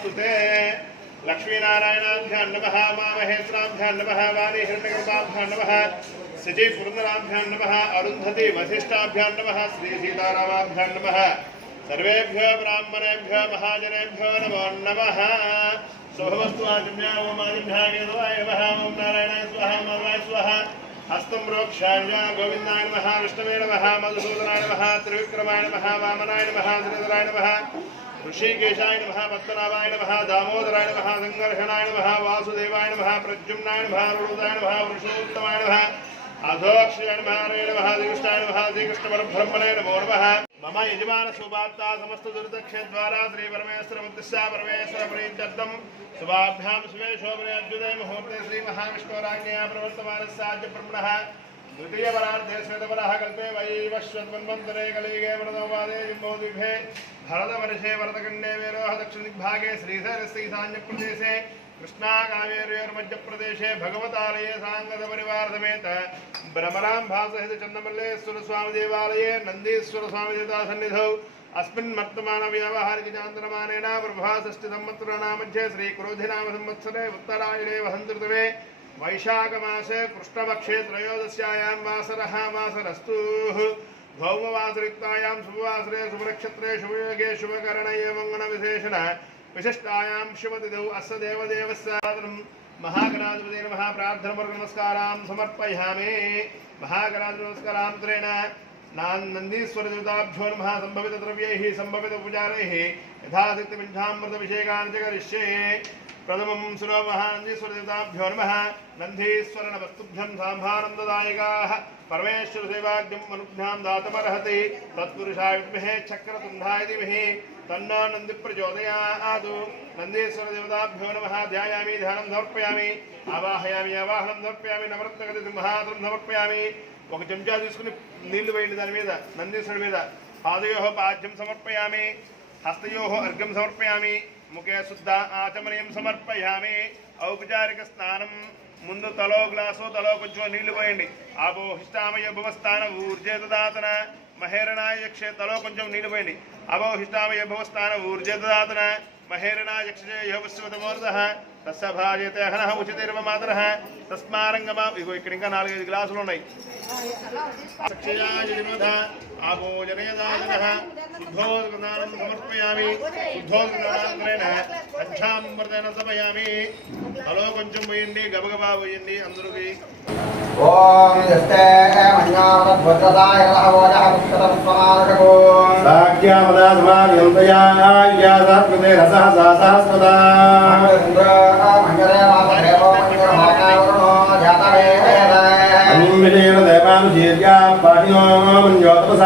नमोऽस्तु ते लक्ष्मीनारायणाभ्यां नमः मामहेश्वराभ्यां नमः वाणी हिरण्यगर्भाभ्यां नमः सिजि पुरन्दराभ्यां नमः अरुन्धति वसिष्ठाभ्यां नमः श्रीसीतारामाभ्यां नमः सर्वेभ्यो ब्राह्मणेभ्यो महाजनेभ्यो नमो नमः शुभवस्तु आचम्या ओम आचम्याय नमः ओम नारायणाय स्वाहा माधवाय स्वाहा हस्तं प्रोक्षाय गोविन्दाय नमः विष्णवे नमः मधुसूदनाय नमः त्रिविक्रमाय नमः वामनाय नमः श्रीधराय नमः ఋషికేశాయ నమ పద్మనాభాయ నమ దామోదరాయ నమ సంఘర్షణాయ నమ వాసుదేవాయ నమ ప్రద్యుమ్నాయ నమ రుదాయ నమ వృషోత్తమాయ నమ అధోక్షయ నమ రే నమ శ్రీకృష్ణాయ నమ శ్రీకృష్ణపరబ్రహ్మణే నమో నమ. మమ యజమాన శుభాత్త సమస్త దురితక్షేద్వారా శ్రీ పరమేశ్వర ముద్దిశా పరమేశ్వర ప్రీత్యర్థం. శుభాభ్యాం శుభే శోభనే అభ్యుదయ ముహూర్తే శ్రీ మహావిష్ణురాజ్ఞయా ప్రవర్తమాన సాధ్య బ్రహ్మణ द्वितीय तृतीयपरार्धेश्वतपरः कल्पे वैवश्वन्वन्वन्तरे कलिगे वरदोपादे जिम्बोदिभे भरतवर्षे वरदखण्डे वेरोह दक्षिणदिग्भागे श्रीधरस्थिसान्यप्रदेशे कृष्णाकावेर्योर्मध्यप्रदेशे भगवतालये साङ्गतपरिवारसमेत भ्रमराम्भासहितचन्दमल्लेश्वरस्वामिदेवालये नन्दीश्वरस्वामिदेवतासन्निधौ अस्मिन् वर्तमानव्यावहारिकचान्तरमानेन प्रभाषष्टिसंवत्सराणामध्ये श्रीक्रोधिनामसंवत्सरे उत्तरायणे वसन्तृतवे वैशाखमासे पृष्ठपक्षे त्रयोदश्यायां वासरः वासरस्तु। भौमवासरिक्तायां शुभवासरे शुभनक्षत्रे शुभयोगे शुभकरणये मङ्गलविशेषण विशिष्टायां शुभतिथौ अस्य देवदेवस्यादनं महागणाधिपते नमः प्रार्थनवर्गनमस्कारां समर्पयामि महागणाधिपनमस्कारां नान्दीश्वरदेवताभ्यो नमः। सम्भवितद्रव्यैः, सम्भवितपूजारैः యథాశక్తిపింఠామృతభిషేకాన్ని కరిష్యే ప్రథమం సురో సురదేవతాభ్యో నమ. నందీశ్వరణ వస్తుభ్యం సాంభానందదాయకా పరమేశ్వర సేవాగ్యం మనుభ్యాం దాతమర్హతి. తత్పురుషా విద్మహే చక్రతుంధాయ దిమహి తన్నో నంది ప్రచోదయా ఆదు నందీశ్వర దేవతాభ్యో నమ. ధ్యాయామి ధ్యానం సమర్పయామి. ఆవాహయామి ఆవాహనం సమర్పయామి. నవరత్నగతి సింహాసనం సమర్పయామి. ఒక చెంచా తీసుకుని నీళ్ళు వేయండి దాని మీద నందీశ్వరుడి మీద. పాదయోహ పాద్యం సమర్పయామి. హస్తయోహ అర్ఘ్యం సమర్పయామి ముఖే శుద్ధ ఆచమనీయం సమర్పయామి ఔపచారిక స్నానం ముందు తలో గ్లాసు తలో కొంచెం నీళ్ళు పోయండి ఆపోహిష్టామయ భవస్థాన ఊర్జేదాతన మహేరణాయ యక్షే తలో కొంచెం నీళ్ళు పోయండి అపోహిష్టామయ భవస్థాన ఊర్జేదాతన మహేరణాయ యక్షే యోగస్వతమోర్ధ తస్య భాజయతే హనః ఉచితిర్వ మాతరః తస్మారంగమా ఇగో ఇక్కడ ఇంకా నాలుగైదు గ్లాసులు ఉన్నాయి సక్షయాజిమధ ఆభోజనయదాజనః శుద్ధోదకదానం సమర్పయామి శుద్ధోదకదానంతరేణ పంచామృతేన సమయామి తలో కొంచెం పోయండి గబగబా పోయండి అందరికి ఓం యస్తే మన్యావద్భద్రదాయ రహవోజః పుష్కరం స్వమానుషకో సాఖ్యామదాస్మావ్యంతయాయాసాత్మతే రసః సహస్రదా ఇంద్ర మంగళే మాతరేవో మంగళమాకావరుణో జాతవేద అన్విషేణ దేవానుశీర్యా పాహినో మన్యోతపసా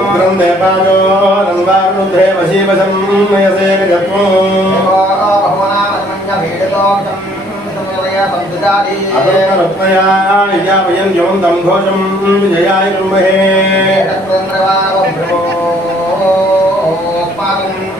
ఉగ్రం దేవాజో రంగారుద్ధే వశీవశం మయసే నిజత్వం అదృష్టరత్నయా యజామయం యోంతం ఘోషం విజయాయ బ్రహ్మహే ప్రియం దేనామ సౌరే విడిమజ విద్వాదముత్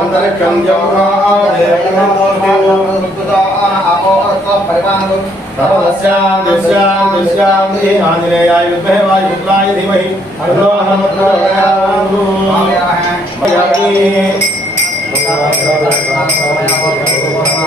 అంతరిక్షం ఆంజనేయాయ విద్మహే వాయుపుత్రాయ ధీమహి హనుమాన్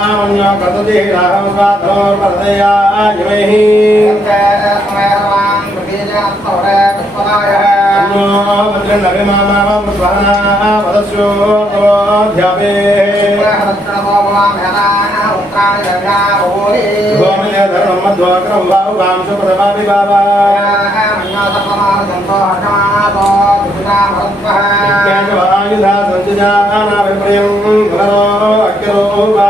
पाहिनो न्योतपदादोषा मित्रः मित्रः दश्वास विश्वापसोऽन्याफलात्मनः सौरिसः आवानस्मा स्वजपुत्रान्धेः आमन्यो प्रतते राहं स्वाधो वर्धया जमैः अन्यो भद्रन्नभिमामामं स्वहना वदस्यो तवोऽध्यापे गोमिले धर्मं मध्वक्रं बाहुकां सुप्रभापि बाबा ज्ञानवायुधा सञ्चिजानाभिप्रियं घरो अख्यरो वाः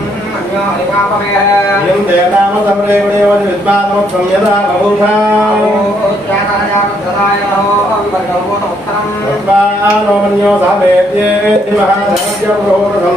यं देवनाम समरेवणेव विद्वात्मक्षं यदा बभूषा तद्वानोमन्यो सामेत्येति महाधनस्य पुरोहरं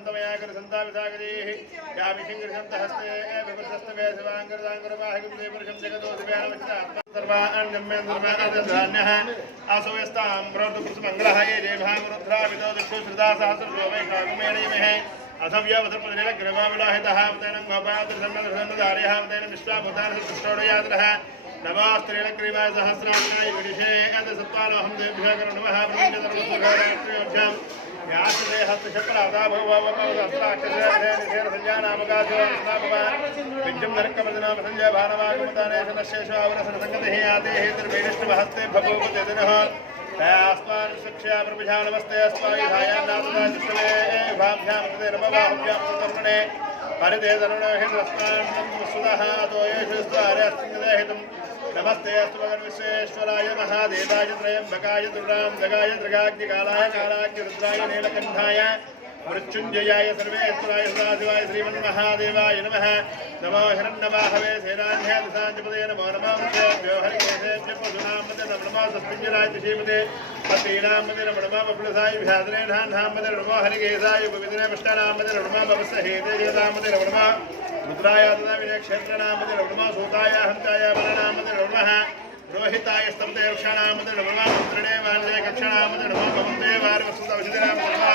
సంతమయాకర సంతాపితాగదే యాభిషంగృహస్తహస్తే విమృతస్తవేశవాంగృతాంగురవాహికం దేవృషం జగదోశవేణమిస్తాత్మర్వాణ్యమేంద్రమాణ్యధాన్యः ఆసోయస్తాం ప్రవర్తకుసుమంగళः ఏ దేభాంగురుద్రావితో దిక్షుశ్రుతా సహస్రలోమైకాకుమేణయమే అసవ్యవసరపదిలగ్రమావిలాహితः ఉదయనం గోపాద్రసన్నదార్యः సత్వాలోహం దేభ్యో నమః పరిదేదరుణ హిందస్మాన్ సుధ తోయేషు స్వారే అస్మిదేహితం नमस्ते अस्तु भगवन् विश्वेश्वराय महादेवाय त्रयम्बकाय दुर्गां जगाय त्रिगाग्निकालाय कालाग्निरुद्राय नीलकण्ठाय मृत्युञ्जयाय सर्वेश्वराय सदाशिवाय श्रीमन्महादेवाय नमः नमो हिरण्यवाहवे सेनान्यादिशान्तिपदे नमो नमः मृतेभ्यो हरिकेशेभ्य पशूनामते नमो सस्मिञ्जराय श्रीमते पतीनामते नमो बबुलसाय भ्यादनेधान्धामते नमो हरिकेशाय पवित्रे पुष्टानामते नमो भवसहेते जगदामते नमो रुद्राय क्षेत्रणामति नमः सूताय हन्ताय बलनामति नमः रोहिताय स्तम्भते वृक्षाणामति नमः पुत्रणे वाले कक्षणामति नमः भवन्ते वारवस्तुतवशिरामति नमः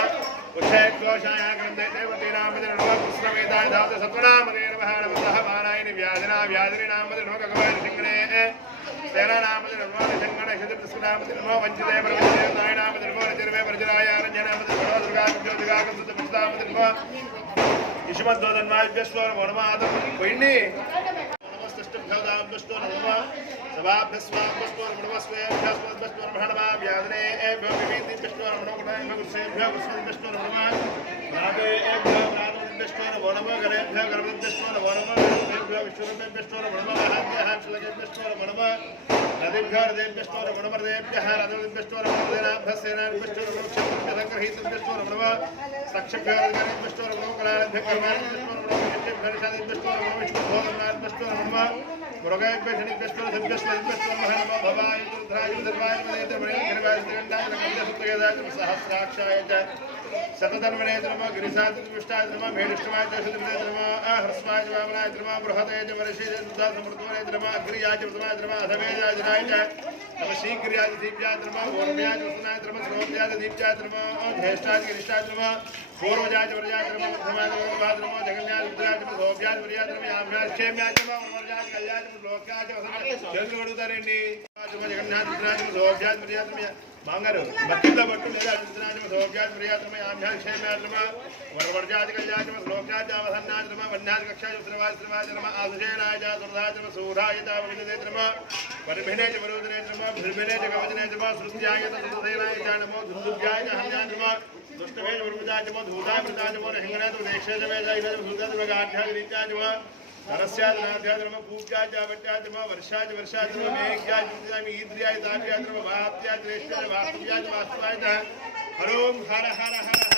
उच्छेक्लोषाय ग्रन्थे देवतीनामति नमः पुष्पवेदाय धातु सत्त्वनामति नमः नमः वारायणि व्याजना व्याजनिनामति नमः गगवाय सिंहणे सेनानामति नमः निसङ्गणे शतपुष्पनामति नमः वञ्चिते प्रवचनायनामति नमः रजर्वे वज्राय रञ्जनामति नमः दुर्गा दुर्गा कृतपुष्पामति नमः ಯಶಮಂತ ಧನ್ವಾಭ್ಯಸ್ವ ನಮ ಆದಮಿ ಬೈಣ್ಣಿ ನಮಸ್ತಷ್ಟಂ ಭವದಾಭ್ಯಸ್ವ ನಮ ಸಭಾಭ್ಯಸ್ವಾಭ್ಯಸ್ವ ನಮಸ್ವೇಭ್ಯಸ್ವಭ್ಯಸ್ವ ನಮಃ ನಮ ವ್ಯಾದನೆ ಭವಿವೇದಿಭ್ಯಸ್ವ ನಮೋ ಗುಣಾಭ್ಯಸ್ವೇಭ್ಯಸ್ವ ನಮೋ ನಮ ನಾಭೇಭ್ಯ ನಾಮ నమ భగవత్సేభ్యో కృష్ణభ్యస్తో నమ నాగేభ్యో నాగభ్యస్తో నమో నమ గణేభ్యో కళాభ్య సహస్రాక్షాయ చ శతధర్మణే నమ గిరిశాద్విష్టాయ నమ మేడిష్టమాయ దశధర్మణే నమ హ్రస్వాయ వామనాయ నమ బృహదే చ వరషే దుదా సమృద్ధోనే నమ అగ్రియాయ వృతమాయ నమ అధమేయాయ జనాయ చ నమ శీఘ్రియాయ దీప్యాయ నమ ఓర్మ్యాయ వృతనాయ నమ శ్రోత్యాయ దీప్యాయ నమ జ్యేష్ఠాయ గిరిష్టాయ నమ పూర్వజాయ వరజాయ నమ మధ్యమాయ నమ భాద్ర నమ జగన్యాయ రుద్రాయ నమ సోభ్యాయ వరియాయ నమ యాభ్యాయ క్షేమ్యాయ నమ వరజాయ కళ్యాణ మాంగారు భక్తిలో పట్టు లేదా రుద్రాయ నమ సోభ్యాయ వరియాయ నమ యాభ్యాయ క్షేమ్యాయ నమ వరవర్జాయ కళ్యాణ నమ శ్లోక్యాయ అవసన్నాయ నమ వన్యాయ కక్షాయ శ్రవాయ శ్రవాయ నమ ఆదుషేనాయ చ దుర్ధాయ నమ సూరాయ వరభినే చ వరుదనే నమ చ కవచనే నమ శృత్యాయ చ సుదసేనాయ చ దుష్టమే వరుదాజమో ధూతాయ హింగనాథ దేశేజమే జైన భూతాజమ గాఢ్యాగ్రీత్యాజమ నరస్యాజనాధ్యాజమ పూజ్యాజ వట్యాజమ వర్షాజ వర్షాజమ మేఘ్యాజ జ్యోతిజామి ఈద్ర్యాయ దార్యాజమ వాప్యాజ రేష్యాజ వాస్తువ్యాజ వాస్తువాయ చ హరోం హర.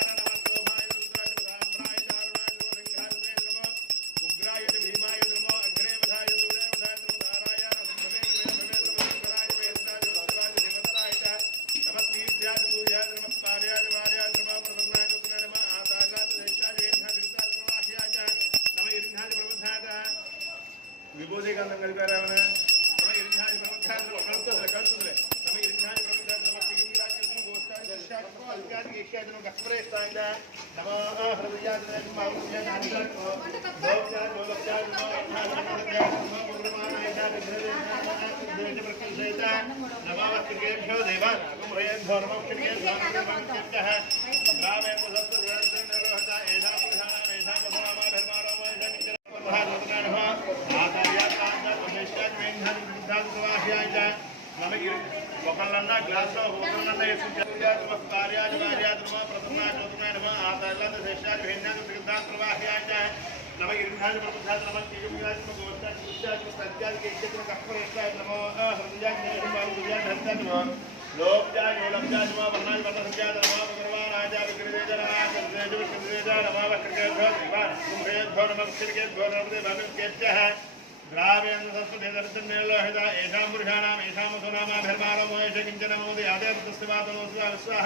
ಶ್ರೀಗಳನ್ನು ನಂಗಲ್ಕಾರ ಅವನ ನಮ್ಮ ಇರಿನಾಜಿ ಪ್ರಮುಖಾದ್ರು ಕಳಿಸ್ತದ್ರೆ ಕಳಿಸಿದ್ರೆ ನಮ್ಮ ಇರಿನಾಜಿ ಪ್ರಮುಖಾದ್ರು ನಮ್ಮ ಕಿಂಗಿರಾಜನು ಗೋಷ್ಠಾಗಿ ದರ್ಶಾಕು ಅಲ್ಕಾದಿ ಏಷ್ಯಾದನು ಗಸ್ಪರೇಷ್ಟಾಯಿಂದ ನಮ್ಮ ಹೃದಯಾದ ನಮ್ಮ ಔಷಧ ಅಂತಾಕು ಲೋಕಚಾರ ಲೋಕಚಾರ ನಮಾವಸ್ತಿಗೇಭ್ಯೋ ದೇವಾನಾಗಂ ಹೃಯಂಧೋ ನಮಃ ಕ್ಷಣಿಗೇಭ್ಯೋ ನಮಃ ರಾಮೇಂದ್ರ కార్యాలు ప్రథమ చోతుమే నమ ఆ తల్లంత శేషాలు భిన్నాలు సిద్ధాంతవాహ్యాయ నమ ఇరుధాలు ప్రబుద్ధాలు నమ తీయుగాలు నమ గోష్ఠాలు కృష్యాలు సత్యాలు కేక్షేత్రం కప్పరేష్టాయ నమో హృదయాన్ని హృదయాన్ని హస్తాయ నమో లోక్యాయ లోలబ్జాయ నమో వర్ణాయ వర్ణ సంఖ్యాయ నమో భగవానాయ విగ్రహేజనాయ కృష్ణేజ విష్ణుదేజ నమో వక్రకేభ్యో దివాన్ కుంభేభ్యో నమ క్షిరికేభ్యో నమదే భగవత్కేభ్యః ద్రావేంద్ర సంస్కృతే దర్శన్యోహిత ఏషాం పురుషాణాం ఏషాం వసునామాభిర్మాణో మోయేష కించన మోది ఆదేవతస్తివాతనోస్వ విశ్వాహ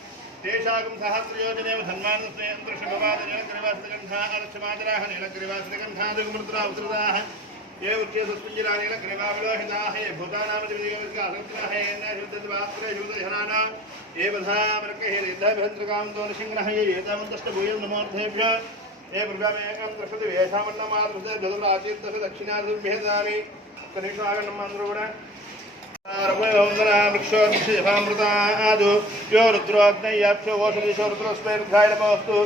తేషాకం సహస్రయోజనేవ ధన్వాన్ స్నేహంతృషభవాదజనగ్రీవాసగంధాः అలక్ష్యమాదరాः నీలగ్రీవాసగంధాదుగుమృద్రా ఉద్రదాः ఏ ఉచ్చేసుస్పుంజిరా నీలగ్రీవా విలోహితాः ఏ భూతానామతివిజయోగికాసంతిరాహ ఏనాశుద్ధద్వాత్రేషుదహనానా ఏ బధామర్కహేరిద్ధాభిహంత్రకాంతో నృసింగ్రహ ఏ ఏతామంతష్ట భూయం నమోర్థేభ్య ఏ ప్రభామేకం దృషతి వేషామన్నమాదృశ దదురాచీర్దశ దక్షిణాదిభ్యేదామి ఒక్క నిమిషం ఆగండి అందరూ కూడా वृक्षोक्षिभामृतादु यो रुद्रोऽग्नय्याक्षो वोषधिशो रुद्रोस्मैर्घायणमोऽस्तु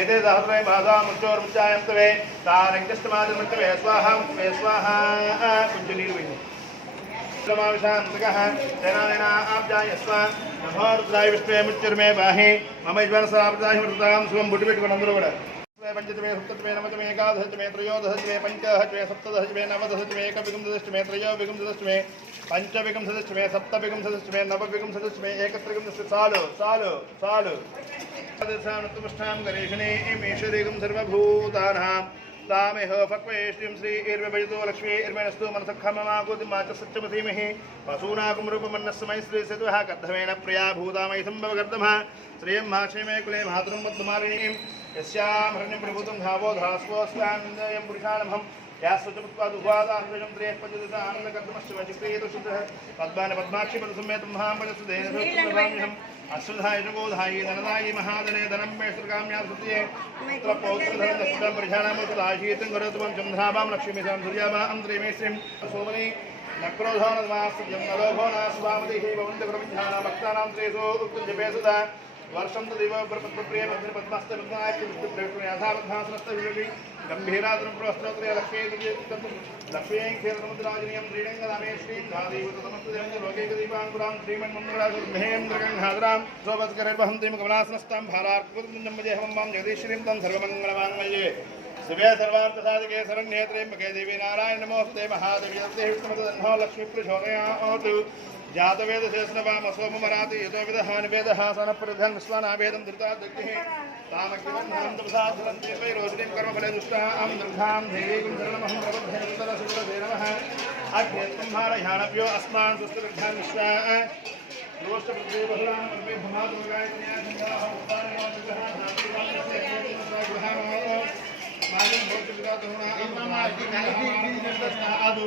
एते सहस्रे मासामृक्षोर्मुचायं तवे तारङ्कष्टमादिमृक्षवे स्वाहा मुक्तवे स्वाहा कुञ्जनीर्विणे नमो रुद्राय विष्णवे मुच्चर्मे बाहे मम पंचविगम सदस्य में सप्तविगम सदस्य में नवविगम सदस्य में एकत्रिगम सदस्य सालो सालो सालो। तदसानुतुष्ठां गणेशने श्री इर्वभजतो लक्ष्मी इर्वनस्तु मनसखममाकुतिमाच सच्चमधीमहि। वसूनाकुं रूपमन्नस्मै श्री सेतुः कद्धमेन प्रिया भूतामयि श्रिय श्रियं महाक्षेमे कुले मातृं मद्मालिनीं यस्यां हृण्यं प्रभूतं धावो धास्वस्वानन्दयं पुरुषाणमहम् अश्वधायशुगोधायी धनदायी महादने धनं मे श्रुकाम्या सत्ये पुत्र पौत्रधनं दक्षिणं परिधानामुदाशीतं गुरुत्वं चन्द्राभां लक्ष्मीशां सूर्याभां त्रिमेश्रीं सोमने नक्रोधो नमास्तुभ्यं नलोभो नास्वामतिः भवन्ति प्रविन्धानां वर्षं तदेव पद्मप्रिय पद्मस्तपद्मायत्युष्टिभ्रष्टुयाधाबद्धासनस्तविषयि गम्भीरादनुपुरस्त्रोत्रय लक्ष्यैखेलमुद्राजनीयं क्रीडङ्गदामे श्रीं धादैवतमस्तलोकैकदीपाङ्कुरां श्रीमन्मन्द्रासुर्मेन्द्रगङ्घाधरां स्वपत्करैर्वहन्तीं कमलासनस्तां भारार्कुर्मजहमं जगदीश्वरीं तं सर्वमङ्गलमाङ्गल्ये शिवे सर्वार्थसाधके शरण्ये त्र्यम्बके देवी नारायण नमोऽस्तु ते महादेवी दत्ते लक्ष्मी लक्ष्मीप्रशोकयातु జాతవేద చేసిన వామ సోమరాతి యథోవిధ హానివేద హాసన ప్రధన్ స్వనాభేదం ధృతా దగ్ధి తామగ్నివంతవసాధనంతేపై రోజిణీం కర్మఫలే దుష్టాం దుర్ఘాం దేవీం శరణమహం ప్రబుద్ధేంతర శుభదేనమః అధ్యేత్తం హారయాణభ్యో అస్మాన్ సుస్థిర్ఘాన్ నిష్ఠా రోష్టపృథ్వీ బహుళాం అల్పే భమాదుర్గాయ న్యాసంగాః ఉపానయాదుగ్రహాం మాయం భోజుగా తరుణాం ఆదు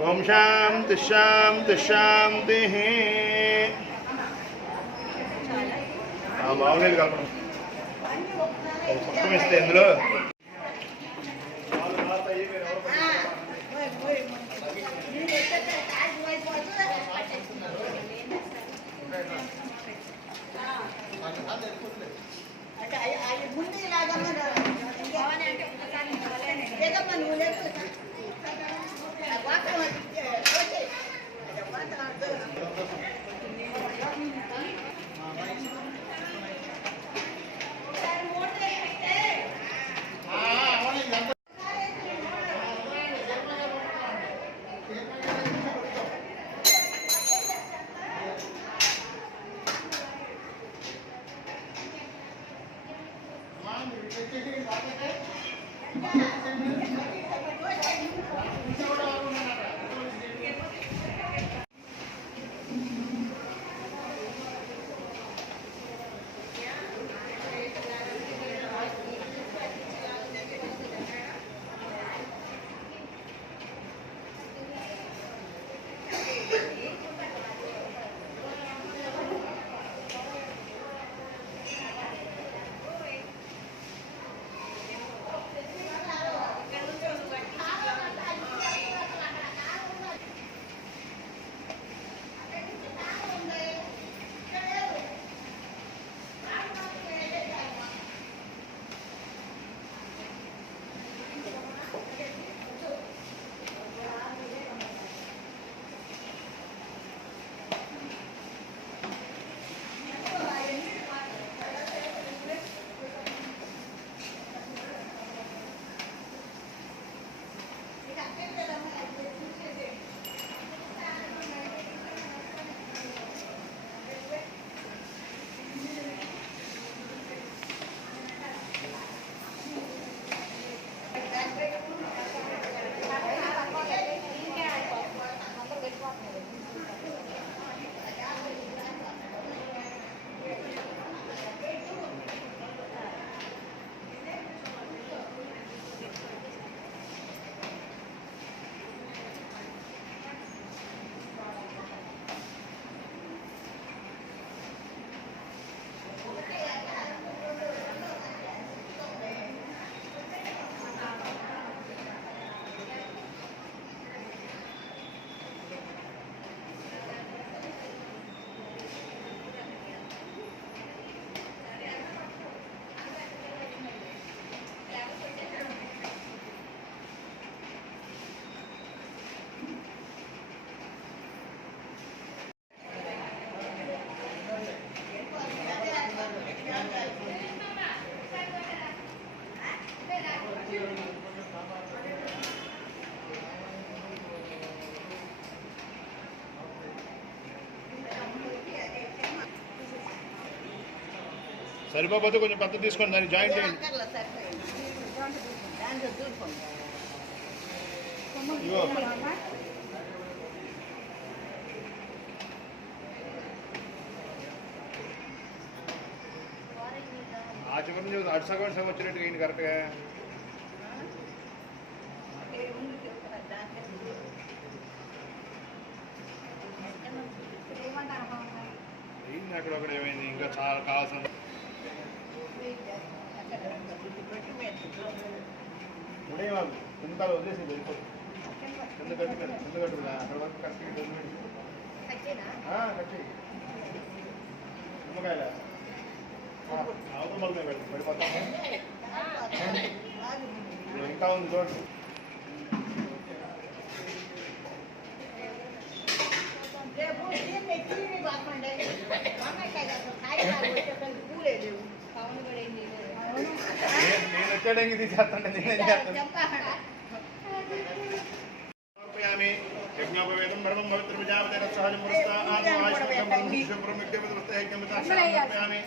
ఓం శాంతి శాంతి శాంతి. బాగులేదు కాకుండా పుస్తకం ఇస్తే ఇందులో. సరిపోతే కొంచెం పెద్ద తీసుకోండి దాన్ని జాయింట్ చేయండి అక్కర్లేదు సరిపోయింది దాంట్లో దూరుకోండి ఇగో ఆ చివరి నుంచి అటు సగం సగం వచ్చినట్టు ఏంటి కరెక్ట్గా కింద వదిలేసి వెళ్ళిపోతుంది కింద కట్టు కింద. కట్టు అక్కడ వరకు కరెక్ట్గా వదిలేసి కట్టి నిమ్మకాయల? అవతల ఇంకా ఉంది చూడండి రేపు దీన్ని తీరి కాకుండా వంకాయ కాయలు వచ్చేసరికి పూలే లేవు. నేను వచ్చాడానికి తీసేస్తాంటే నేనేం చేస్తాను? యజ్ఞోపవేదం పరమం పవిత్ర ప్రజాపతిన సహజ పురస్తా సమర్పయామి.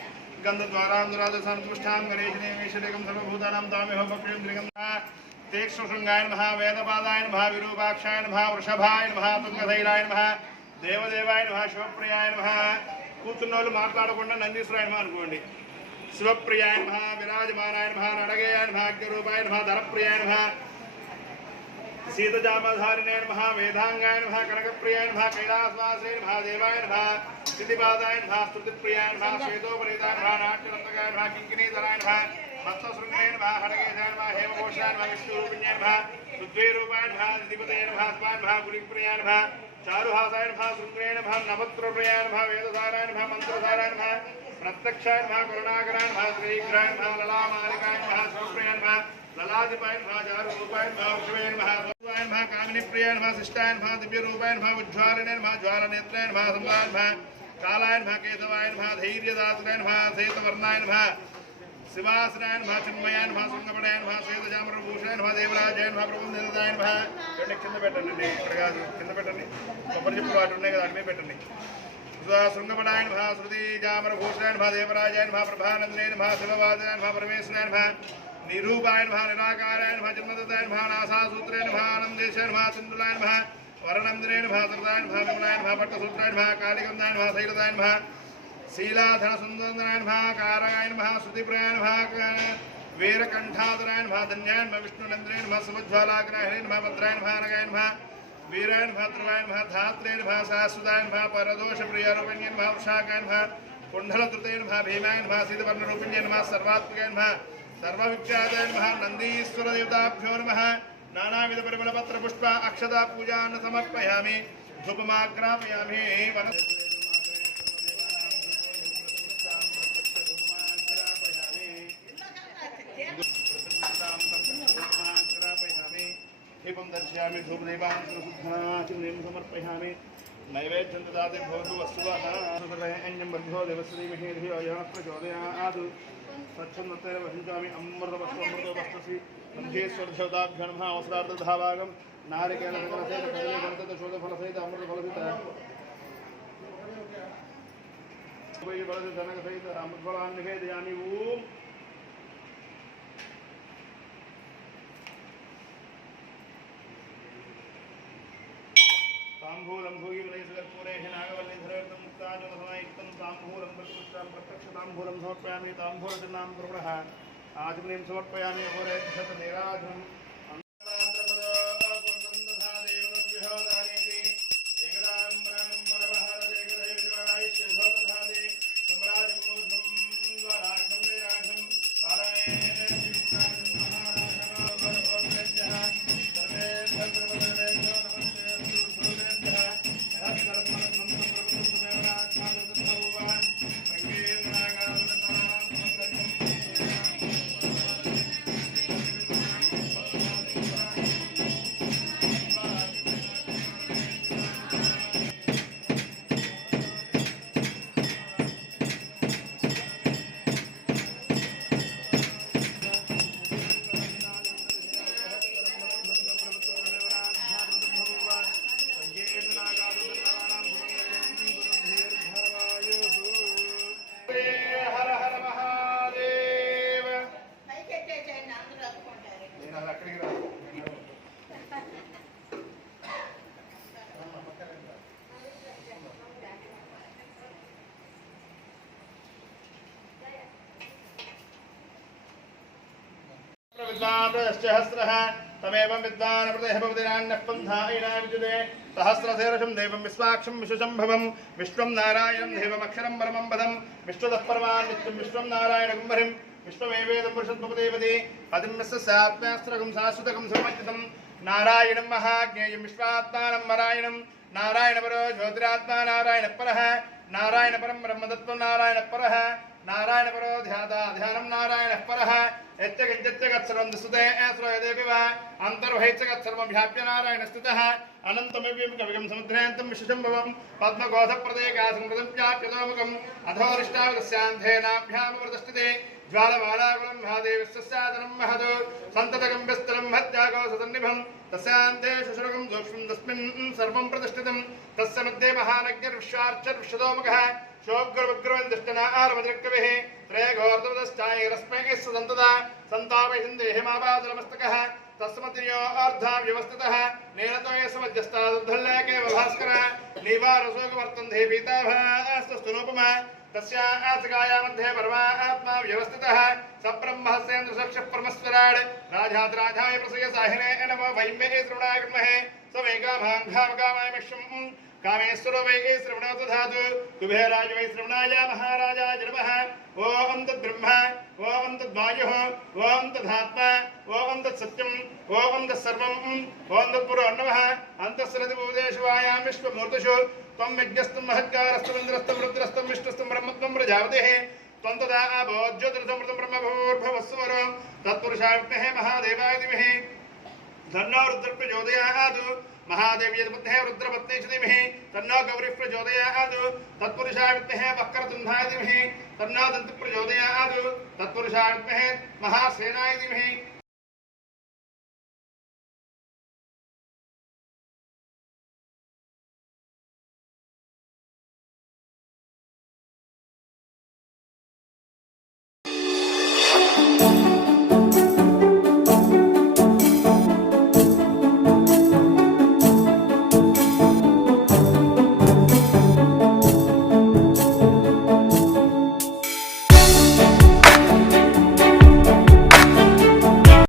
గంధద్వారాంధరాజ సంతుష్టాం గణేశనేశ్వరేకం సర్వభూతానాం తామిహ భక్ష్యం త్రిగం తీక్ష్ణశృంగాయ నమః వేదపాదాయ నమః విరూపాక్షాయ నమః వృషభాయ నమః తుంగశైలాయ నమః దేవదేవాయ నమః శివప్రియాయ నమః. కూర్చున్న వాళ్ళు మాట్లాడకుండా నందీశ్వరాయ నమః అనుకోండి. శివప్రియాయ నమః విరాజమానాయ నమః నడగేయ నమః అగ్నిరూపాయ నమః ధనప్రియాయ నమః సీతజామధారిణే నమః వేదాంగాయ నమః కనకప్రియాయ నమః కైలాసవాసే నమః దేవాయ నమః స్థితిపాదాయ నమః స్తుతిప్రియాయ నమః శ్వేతోపరీతాయ నమః నాట్యరంతకాయ నమః కింకినీధరాయ నమః మత్స్యశృంగనే నమః హడకేశాయ నమః హేమఘోషాయ నమః విష్ణురూపిణ్యే నమః రుద్వేరూపాయ నమః నిధిపతయ నమః స్వాయ నమః గులిప్రియాయ నమః చారుహాసాయ నమః శృంగే నమః నవత్రప్రియాయ నమః వేదధారాయ నమః మంత్రధారాయ నమః ప్రత్యక్షాయ నమః కరుణాకరాయ నమః శ్రీగ్రాయ నమః లలామాలికాయ నమః శివప్రియాయ నమః లలాదిపాయ నమః చారురూపాయ నమః వృషభే నమః రూపాయ నమః కామినిప్రియాయ నమః శిష్టాయ నమః దివ్యరూపాయ నమః ఉజ్జ్వాలనే నమః జ్వాలనేత్రాయ నమః సంవాయ నమః కాలాయ నమః కేశవాయ నమః ధైర్యదాత్రాయ నమః సేతవర్ణాయ నమః శివాసనాయ నమః చిన్మయాయ నమః శృంగపడాయ నమః శ్వేతచామరభూషాయ నమః దేవరాజాయ నమః ప్రభుదాయ నమః చూడండి కింద పెట్టండి ఇక్కడ కాదు కింద పెట్టండి. కొబ్బరి చెప్పులు వాటి ఉన్నాయి కదా అడిమే పెట్టండి. శృంగపడాయ నమః శృతి జామరభూషాయ నమః దేవరాజాయ నమః ప్రభానందనే నమః శివవాదనాయ నమః పరమేశ్వరాయ నమః నిరూపాయ నమః నిరాకారాయ నమః జన్మదత్తాయ నమః నాసాసూత్రే నమః ఆనందేశాయ నమః తుందులాయ నమః వరణందనే నమః సరదాయ నమః విమలాయ నమః పట్టసూత్రాయ నమః కాళికందాయ నమః శైలదాయ నమః శీలాధన సుందరాయ నమః కారగాయ నమః శృతిప్రియాయ నమః వీరకంఠాధరాయ నమః ధన్యాయ నమః విష్ణునందనే నమః సుమజ్వాలాగ్రాహిణే నమః భద్రాయ నమః నగాయ నమః వీరాయ నమః త్రివాయ నమః ధాత్రే నమః శాశ్వతాయ నమః పరదోష ప్రియారూపిణ్య నమః వృషాకాయ నమః కుండలధృతే నమః భీమాయ నమః సీతవర్ణరూపిణ్య నమః సర్వాత్మకాయ నమః సర్వవిఖ్యాతాయ నమః నందీశ్వర దేవతాభ్యో నమః నానావిధ పరిమళ పత్ర పుష్ప అక్షతా పూజాన్ని సమర్పయామి दर्शा दर्शयामि धूपदीपान्तुशुद्धाचुर्णीं समर्पयामि नैवेद्यं ददाति भवतु वस्तुवः अन्यं बन्धो देवश्रीमहेधियो यः प्रचोदयात् स्वच्छं दत्तेन वसिञ्चामि अमृतवस्त्रमृतो वस्त्रसि नारिकेलफलसहित अमृतफलसहित अमृतफलान् निवेदयामि ॐ ताम्भूलम्भूगिवलयसकर्पूरेहिनागवल्लीधरवर्तं मुक्ताजनसमायुक्तं ताम्भूलं प्रकृष्टां प्रत्यक्षताम्भूलं समर्पयामि ताम्भूलजनां प्रवणः आचमनीं समर्पयामि होरेभ्यत निराजनम् విద్వాన్సహస్ర తమేవం విద్వానమృతహపతిరాన్నః పన్ధాయినా విద్యుదే సహస్రశేరషం దేవం విశ్వాక్షం విశ్వశంభవం విశ్వం నారాయణం దేవమక్షరం పరమం పదం విశ్వతః పరమాన్నిత్యం విశ్వం నారాయణకుంభరిం విశ్వమేవేదం పురుషద్భుపదేపది పదిమ్యస్యాత్మేస్త్రకం శాశ్వతకం సమర్చితం నారాయణం మహాజ్ఞేయం విశ్వాత్మానం నారాయణం నారాయణపరో జ్యోతిరాత్మా నారాయణపర నారాయణపరం బ్రహ్మతత్వం నారాయణపర నారాయణపరో ధ్యాత ధ్యానం నారాయణపర यच्चगच्चगत्सर्वं दुस्तुते श्रोयदेऽपि वा अन्तर्वहैच्चगत्सर्वं व्याप्यनारायणस्थितः अनन्तमव्यं कविगं समुद्रयन्तं विशुषं भवं पद्मगोधप्रदेकासमृतं व्याप्यतोमुखम् अधोरिष्टावृतस्यान्धेनाभ्यामवृतस्थिते ज्वालमालाकुलं महादेवस्यसादनं महतो सन्ततगम्भ्यस्तलं हत्यागोससन्निभं तस्यान्ते शुशुरगं तस्मिन् सर्वं प्रतिष्ठितं तस्य मध्ये रेघोर्धमदश्चायरस्मैः सन्तदा सन्तापयन्देहमापादनमस्तकः तस्मत्रियो अर्धाव्यवस्थितः नीलतोयसमध्यस्तादुद्धल्लेके भास्करः नीवारसोकवर्तन्धे पीताभास्तस्तुनोपमा तस्या आसगाया मध्ये परमा आत्मा व्यवस्थितः सब्रह्मस्येन्द्रसक्षः परमस्वराड् राजाद्राजाय प्रसय साहिने, नमो वैम्बे श्रवणाय विद्महे स्वमेकाभाङ्घामकामायमिष्वम् कामेश्वरो वै श्रवणो दधातु कुबेराय वै श्रवणाय महाराजाय नमः। ओम तद्ब्रह्म ओम तद्वायुः ओम तदात्मा ओम तत्सत्यम् ओम तत्सर्वम् ओम तत्पुरो अन्नवः अन्तःसरति भूतेष्वायां विश्वमूर्तिषु त्वं यज्ञस्तं महत्कारस्तं इन्द्रस्तं रुद्रस्तं विष्णुस्तं ब्रह्मत्वं प्रजापतिः त्वं तदा अभोज्योतिरसमृतं ब्रह्मभूर्भवस्वरं तत्पुरुषाग्नेः महादेवादिभिः महादेवी यद्बुद्धे रुद्रपत्नी च धीमहि तन्नो गौरी प्रचोदयात् तत्पुरुषाय विद्महे वक्रतुण्डाय धीमहि तन्नो दन्त प्रचोदयात् तत्पुरुषाय विद्महे महासेनाय धीमहि